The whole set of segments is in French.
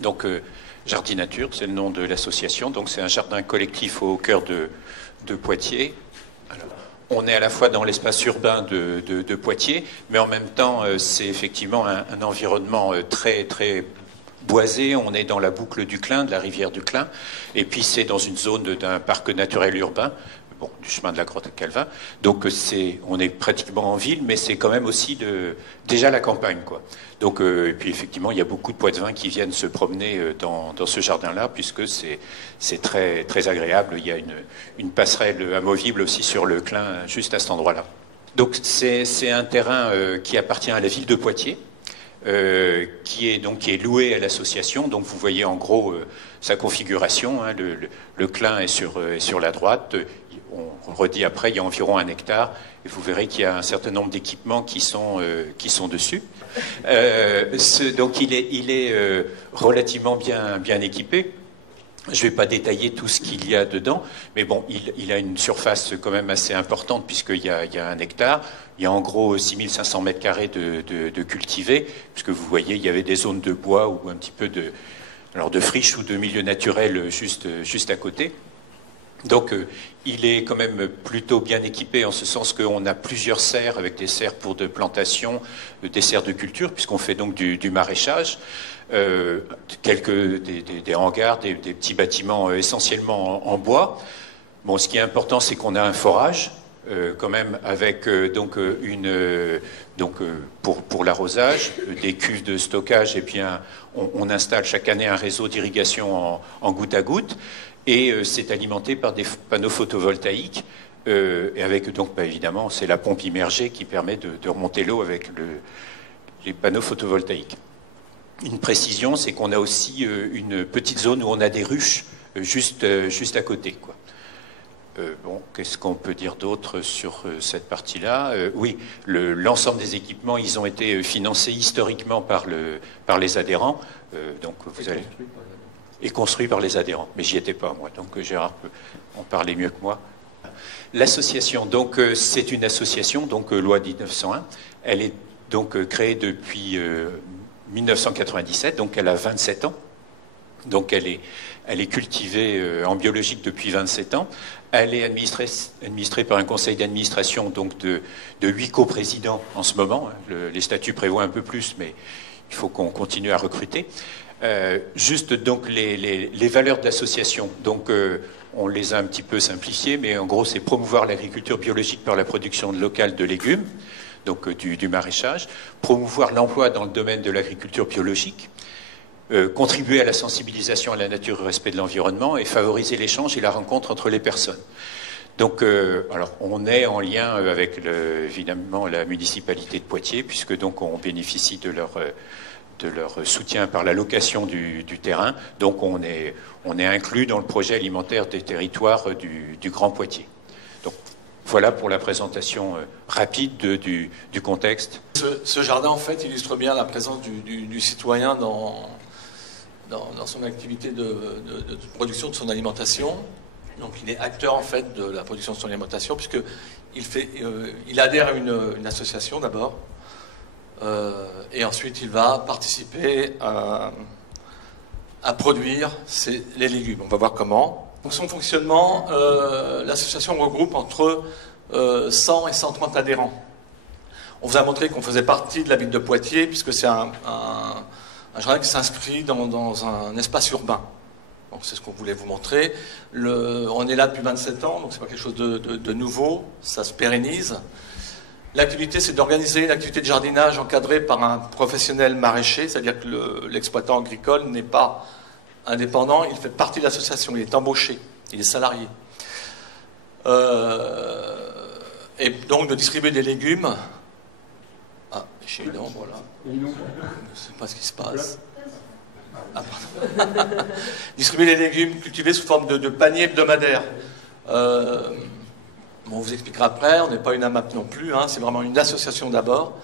Donc, Jardinature, c'est le nom de l'association. Donc, c'est un jardin collectif au cœur de Poitiers. Alors, on est à la fois dans l'espace urbain de Poitiers, mais en même temps, c'est effectivement un environnement très, très boisé. On est dans la boucle du Clin, de la rivière du Clin, et puis c'est dans une zone d'un parc naturel urbain. Bon, du chemin de la grotte Calvin. Donc on est pratiquement en ville, mais c'est quand même aussi déjà la campagne, quoi. Donc et puis effectivement, il y a beaucoup de poitevins qui viennent se promener dans ce jardin-là, puisque c'est très très agréable. Il y a une passerelle amovible aussi sur le Clin, juste à cet endroit-là. Donc c'est un terrain qui appartient à la ville de Poitiers. Qui est loué à l'association. Donc vous voyez en gros sa configuration. Hein, le Clin est sur la droite. On redit après, il y a environ 1 hectare. Et vous verrez qu'il y a un certain nombre d'équipements qui sont dessus. Donc il est relativement bien équipé. Je ne vais pas détailler tout ce qu'il y a dedans, mais bon, il a une surface quand même assez importante puisqu'il y a 1 hectare. Il y a en gros 6500 mètres carrés de cultivés, puisque vous voyez, il y avait des zones de bois ou un petit peu de friche ou de milieu naturel juste à côté. Donc il est quand même plutôt bien équipé en ce sens qu'on a plusieurs serres avec des serres pour de plantation, des serres de culture, puisqu'on fait donc du maraîchage. Des hangars, des petits bâtiments essentiellement en bois. Bon, ce qui est important, c'est qu'on a un forage, quand même, avec pour l'arrosage, des cuves de stockage, et puis on installe chaque année un réseau d'irrigation en goutte à goutte, et c'est alimenté par des panneaux photovoltaïques, et avec donc, évidemment, c'est la pompe immergée qui permet de remonter l'eau avec les panneaux photovoltaïques. Une précision, c'est qu'on a aussi une petite zone où on a des ruches juste à côté, quoi. Bon, qu'est-ce qu'on peut dire d'autre sur cette partie-là? Oui, l'ensemble des équipements, ils ont été financés historiquement par les adhérents. Donc vous allez et construits par les adhérents. Mais j'y étais pas, moi. Donc Gérard peut en parler mieux que moi. L'association, donc c'est une association, donc loi 1901. Elle est donc créée depuis 1997, donc elle a 27 ans. Donc elle est cultivée en biologique depuis 27 ans. Elle est administrée par un conseil d'administration donc de 8 coprésidents en ce moment. Les statuts prévoient un peu plus, mais il faut qu'on continue à recruter. Juste donc les valeurs de l'association. Donc on les a un petit peu simplifiées, mais en gros c'est promouvoir l'agriculture biologique par la production locale de légumes, donc du maraîchage, promouvoir l'emploi dans le domaine de l'agriculture biologique, contribuer à la sensibilisation à la nature et au respect de l'environnement et favoriser l'échange et la rencontre entre les personnes. Donc, alors, on est en lien avec évidemment la municipalité de Poitiers, puisque donc on bénéficie de leur soutien par la location du terrain. Donc, on est inclus dans le projet alimentaire des territoires du Grand Poitiers. Donc, voilà pour la présentation rapide du contexte. Ce jardin, en fait, illustre bien la présence du citoyen dans son activité de production de son alimentation. Donc il est acteur en fait de la production de son alimentation puisqu'il adhère à une association d'abord et ensuite il va participer à produire les légumes. On va voir comment. Donc son fonctionnement, l'association regroupe entre 100 et 130 adhérents. On vous a montré qu'on faisait partie de la ville de Poitiers puisque c'est un jardin qui s'inscrit dans un espace urbain. Donc c'est ce qu'on voulait vous montrer. On est là depuis 27 ans, donc c'est pas quelque chose de nouveau, ça se pérennise. L'activité, c'est d'organiser une activité de jardinage encadrée par un professionnel maraîcher, c'est-à-dire que l'exploitant agricole n'est pas indépendant, il fait partie de l'association, il est embauché, il est salarié. Et donc de distribuer des légumes. Ah, chez une ombre, là. Je ne sais pas ce qui se passe. Ah, pardon. Distribuer les légumes cultivés sous forme de panier hebdomadaire. On vous expliquera après, on n'est pas une AMAP non plus, hein, c'est vraiment une association d'abord.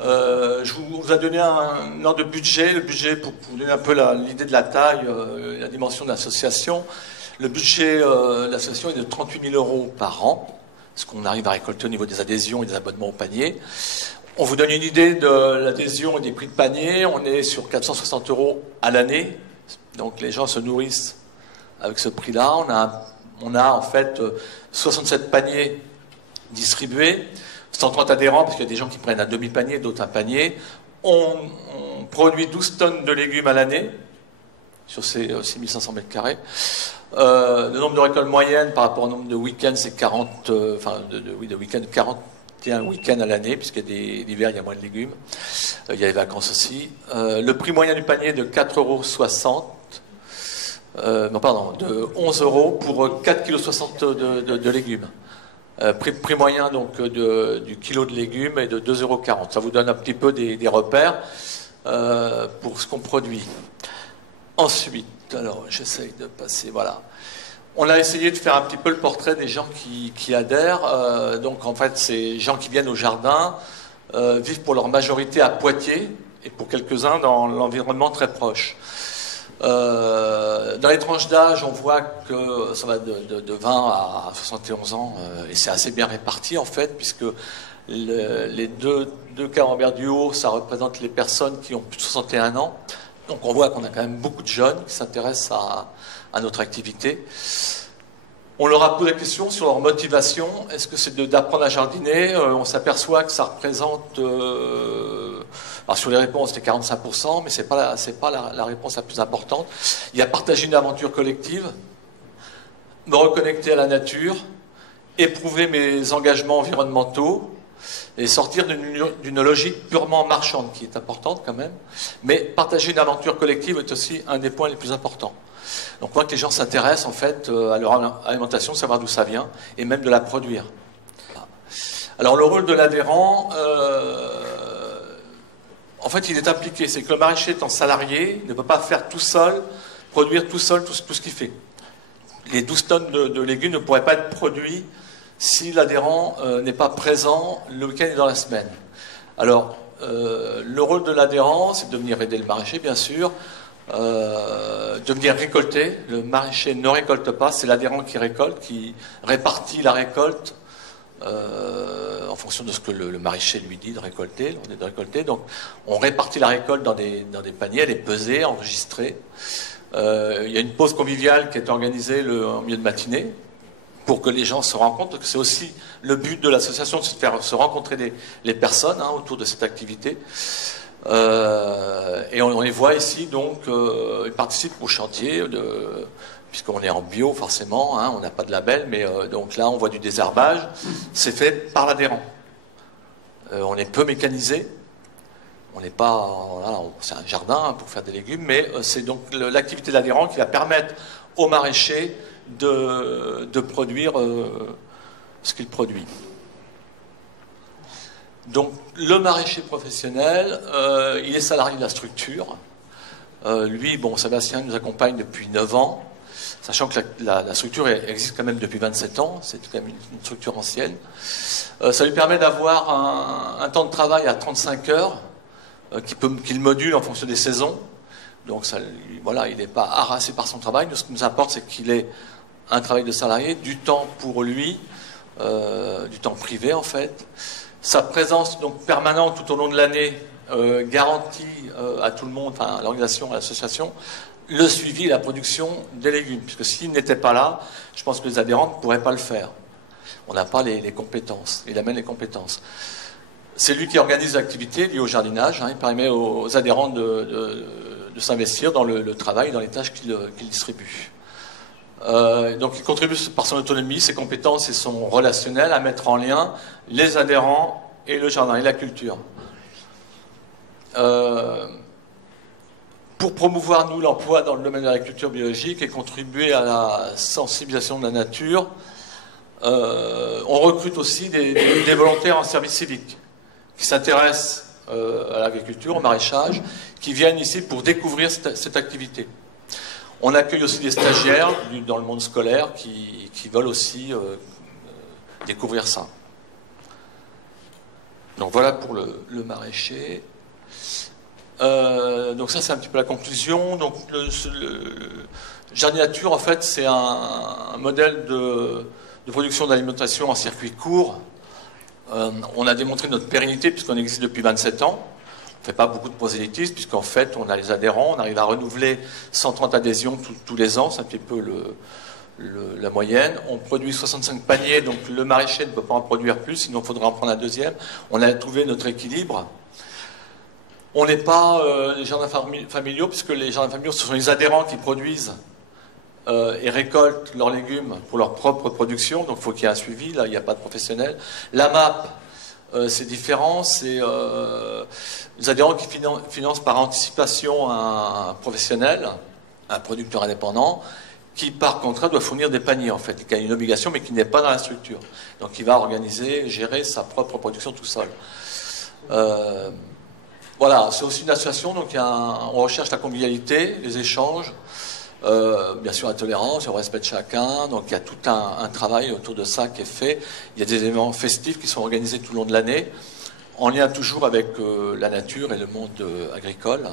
Je vous ai donné un ordre de budget, le budget pour vous donner un peu l'idée de la taille, la dimension de l'association. Le budget de l'association est de 38 000 € par an, ce qu'on arrive à récolter au niveau des adhésions et des abonnements au panier. On vous donne une idée de l'adhésion et des prix de panier. On est sur 460 € à l'année. Donc les gens se nourrissent avec ce prix-là. On a en fait 67 paniers distribués, 130 adhérents, parce qu'il y a des gens qui prennent un demi-panier, d'autres un panier. On produit 12 tonnes de légumes à l'année, sur ces 6500 mètres carrés. Le nombre de récoltes moyennes par rapport au nombre de week-ends, c'est 40, de week-ends, 41 week-ends à l'année, puisqu'il y a l'hiver, il y a moins de légumes. Il y a les vacances aussi. Le prix moyen du panier est de 4,60 €, de 11 € pour 4,60 kg de légumes. Prix moyen donc du kilo de légumes est de 2,40 €. Ça vous donne un petit peu des repères pour ce qu'on produit. Ensuite, alors j'essaye de passer, voilà. On a essayé de faire un petit peu le portrait des gens qui adhèrent. Donc en fait, ces gens qui viennent au jardin vivent pour leur majorité à Poitiers et pour quelques-uns dans l'environnement très proche. Dans les tranches d'âge, on voit que ça va de 20 à 71 ans et c'est assez bien réparti en fait, puisque les deux camemberts du haut, ça représente les personnes qui ont plus de 61 ans. Donc on voit qu'on a quand même beaucoup de jeunes qui s'intéressent à notre activité. On leur a posé la question sur leur motivation. Est-ce que c'est d'apprendre à jardiner? On s'aperçoit que ça représente... alors sur les réponses, c'était 45%, mais ce n'est pas la réponse la plus importante. Il y a partager une aventure collective, me reconnecter à la nature, éprouver mes engagements environnementaux, et sortir d'une logique purement marchande, qui est importante quand même. Mais partager une aventure collective est aussi un des points les plus importants. Donc on voit que les gens s'intéressent en fait à leur alimentation, savoir d'où ça vient, et même de la produire. Alors le rôle de l'adhérent, en fait il est impliqué. C'est que le maraîcher étant salarié ne peut pas faire tout seul, produire tout seul tout ce qu'il fait. Les 12 tonnes de légumes ne pourraient pas être produits si l'adhérent n'est pas présent le week-end et dans la semaine. Alors, le rôle de l'adhérent, c'est de venir aider le maraîcher, bien sûr, de venir récolter. Le maraîcher ne récolte pas, c'est l'adhérent qui récolte, qui répartit la récolte en fonction de ce que le maraîcher lui dit de récolter. Donc, on répartit la récolte dans des paniers, elle est pesée, enregistrée. Il y a une pause conviviale qui est organisée en milieu de matinée, pour que les gens se rencontrent, que c'est aussi le but de l'association, de se faire se rencontrer les personnes autour de cette activité. Et on les voit ici, donc, ils participent au chantier, puisqu'on est en bio, forcément, on n'a pas de label, mais donc là, on voit du désherbage. C'est fait par l'adhérent. On est peu mécanisé. On n'est pas... Voilà, c'est un jardin pour faire des légumes, mais c'est donc l'activité de l'adhérent qui va permettre aux maraîchers de produire ce qu'il produit. Donc le maraîcher professionnel, il est salarié de la structure. Lui, Sébastien nous accompagne depuis 9 ans, sachant que la structure existe quand même depuis 27 ans, c'est quand même une structure ancienne. Ça lui permet d'avoir un temps de travail à 35 heures, qu'il module en fonction des saisons. Donc il n'est pas harassé par son travail. Nous, ce qui nous importe, c'est qu'il ait un travail de salarié, du temps pour lui, du temps privé en fait. Sa présence donc permanente tout au long de l'année garantit à tout le monde, à l'organisation, à l'association, le suivi et la production des légumes. Puisque s'il n'était pas là, je pense que les adhérents ne pourraient pas le faire. On n'a pas les compétences. Il amène les compétences. C'est lui qui organise l'activité liée au jardinage. Il permet aux adhérents de s'investir dans le travail, dans les tâches qu'il distribue. Donc il contribue par son autonomie, ses compétences et son relationnel à mettre en lien les adhérents et le jardin et la culture. Pour promouvoir, nous, l'emploi dans le domaine de l'agriculture biologique et contribuer à la sensibilisation de la nature, on recrute aussi des volontaires en service civique qui s'intéressent à l'agriculture, au maraîchage, qui viennent ici pour découvrir cette activité. On accueille aussi des stagiaires dans le monde scolaire qui veulent aussi découvrir ça. Donc voilà pour le maraîcher. Donc ça, c'est un petit peu la conclusion. Donc le Jardinature, en fait, c'est un modèle de production d'alimentation en circuit court, On a démontré notre pérennité puisqu'on existe depuis 27 ans. On ne fait pas beaucoup de prosélytisme puisqu'en fait, on a les adhérents, on arrive à renouveler 130 adhésions tous les ans, c'est un petit peu la moyenne. On produit 65 paniers, donc le maraîcher ne peut pas en produire plus, sinon il faudra en prendre un deuxième. On a trouvé notre équilibre. On n'est pas les jardins familiaux, puisque les jardins familiaux, ce sont les adhérents qui produisent et récoltent leurs légumes pour leur propre production, donc il faut qu'il y ait un suivi, là il n'y a pas de professionnel. La MAP, c'est différent, c'est les adhérents qui financent par anticipation un professionnel, un producteur indépendant, qui par contrat doit fournir des paniers en fait, qui a une obligation mais qui n'est pas dans la structure. Donc il va organiser, gérer sa propre production tout seul. Voilà, c'est aussi une association, donc on recherche la convivialité, les échanges, bien sûr la tolérance, le respect de chacun, donc il y a tout un travail autour de ça qui est fait. Il y a des événements festifs qui sont organisés tout le long de l'année, en lien toujours avec la nature et le monde agricole.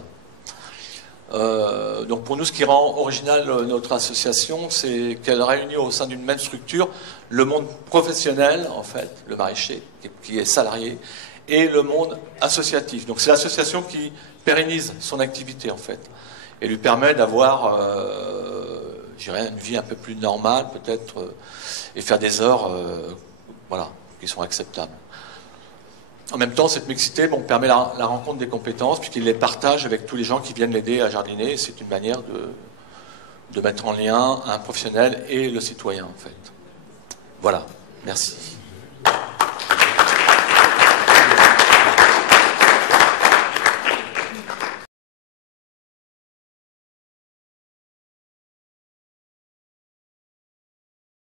Donc pour nous, ce qui rend original notre association, c'est qu'elle réunit au sein d'une même structure le monde professionnel, en fait, le maraîcher, qui est salarié, et le monde associatif. Donc c'est l'association qui pérennise son activité, en fait, et lui permet d'avoir, je dirais, une vie un peu plus normale, peut-être, et faire des heures, voilà, qui sont acceptables. En même temps, cette mixité permet la rencontre des compétences, puisqu'il les partage avec tous les gens qui viennent l'aider à jardiner, et c'est une manière de mettre en lien un professionnel et le citoyen, en fait. Voilà, merci.